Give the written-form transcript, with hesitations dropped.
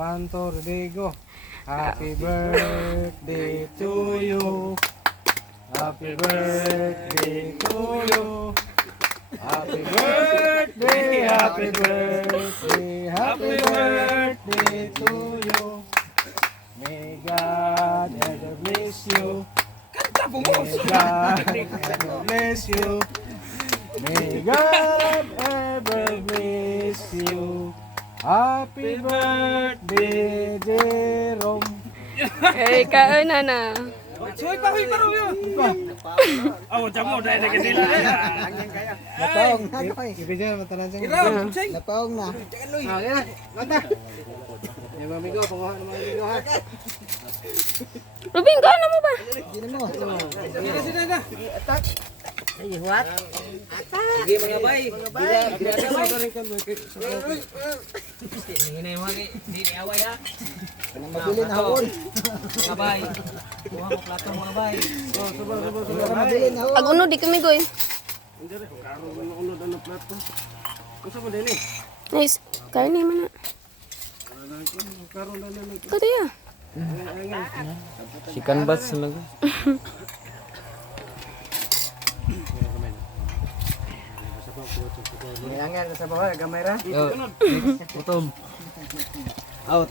1, 2, ready, go. Happy birthday to you. Happy birthday to you. Happy birthday, happy birthday, happy birthday to you. May God ever bless you. May God ever bless you. May God ever bless you. Happy birthday, Jerome. Eh, kaon na. Suy pa, huy pa rin yun. Oh, jamo, dahil na kanila. Napaong. Ibigyan, matanan siya. Iraw, say. Napaong na. Ah, yan na. Mata. Yung mga amigo, panguha ng mga amigo ha. Rubin, kaon na mo ba? Hindi mo. Sige na. Ay, what? Sige mga bay. Mabili na hapon. Mga bay. Kuha mo plato mga bay. Mabili na hapon. Pag uno, di kami goy. Nice. Kain ni mana. Kata ya. Si Canvas lang. May angel sa bawah, gamay ra. Gutom. Out.